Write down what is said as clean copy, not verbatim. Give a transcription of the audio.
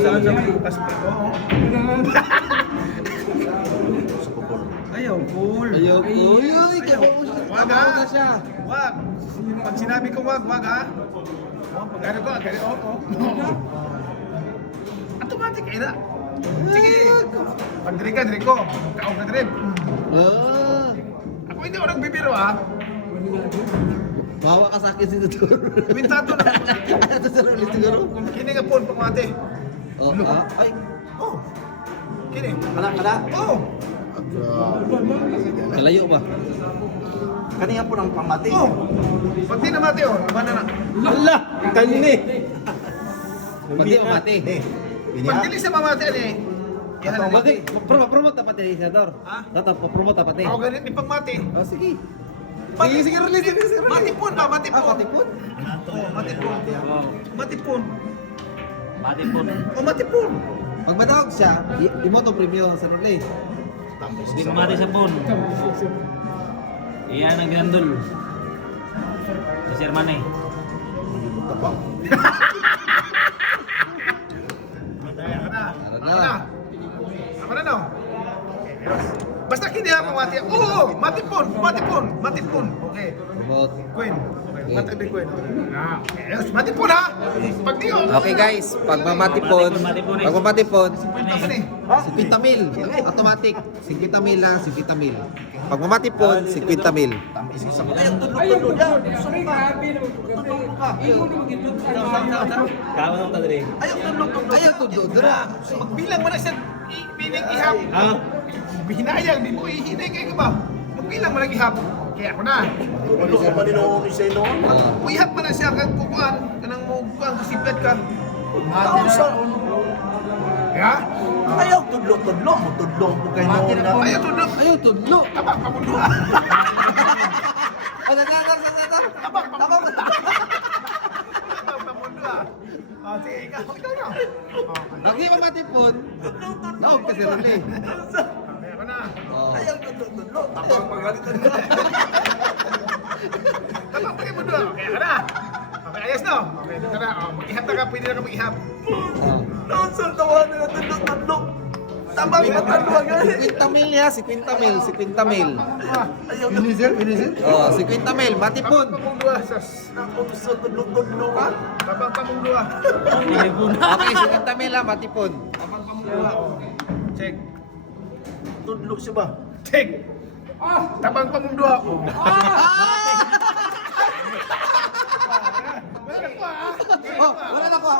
Saan sa kaspe? Oo. Ayaw, cool. Ayaw ko. Uy, kaya Wag ha. Wag. Pag sinabi ko wag, wag ha. Pagkano ko, oo. Automatic eh na. Sige. Pag drink ka, drink ko. Kaong ka drink. Ako hindi ako nagbibiro ha. Bawa ka sa akin siguro. Wintado na. Ito sa ulit siguro. Kini nga po, pangmate. Oh, ay. Oh. Kini. Kala. Oh. Kalayo ba? Kanina po ng pamati. Oh. Pag di namate oh, mana na. Allah! Kanini! Pati mati. Pag dili sa mamate ani. Pati, promote na pati, senador. Ha? Tata, promote na pati. Ako ganit ni pagmate. Oh, sige. Sige, release. Matipon ba? Matipon. Matipon? Oh, matipon. Matipon. Matipon. Oh, matipon. Pag matawag siya, imo to premyo sa Norle. Hindi ko mati sa pon. Iyan ang gandol. Sa Sherman eh. Ako na no? Basta hindi ako mati. Oo, matipon. Okay. Promote. Queen. Okay, mati Queen. Yes, matipon ha. Pag di oh. Okay guys, pag mamatipon, pag mamatipon, Kwenta ka ni. 50,000, automatic. 50,000 lang, 50,000. Pag mamatipon, 50,000. Kawan ang tadri. Ayaw to do, dira. Magbilang mo na siya. Pinig ihap. Hinayang, di mo ihinay kayo ba? Magbilang mo na ihap. Kaya ako na. Ano ka pa ninoon ni Seno? Ihap mo na siya kag kukuan. Kanang mo kukuan, kasipet ka. Ya? Ayaw, tudlo mo. Tudlo po kayo noon na. Ayaw tudok. Ayaw to do. Tabak pa mo doon. Ano na. Tabak pa mo doon. Sige, ikaw na. Lagi mamatipon. Naog kasi Norle. Kaya ko na. Ayaw, tudlo. Tapang pagalitan na. Tabak pa mo doon. Kaya ka na. Okay, ayos no? Okay, dito na. Mag-ihap na ka. Pwede na ka mag-ihap. Noon sa tawa nila, tudlo. Tabang matalo agad. 50,000 niya, 50,000. Ayaw, Oh, 50,000, matipon. Tabak pa mong dua. Ako sa tudlo ka. Tabak pa mong dua. Okay, 50,000 lang, matipon. Tabak pa mong dua. Check. Tudlo siya ba? Check. Tabang pa mong dua. Wala na kuha. Oh, wala na kuha.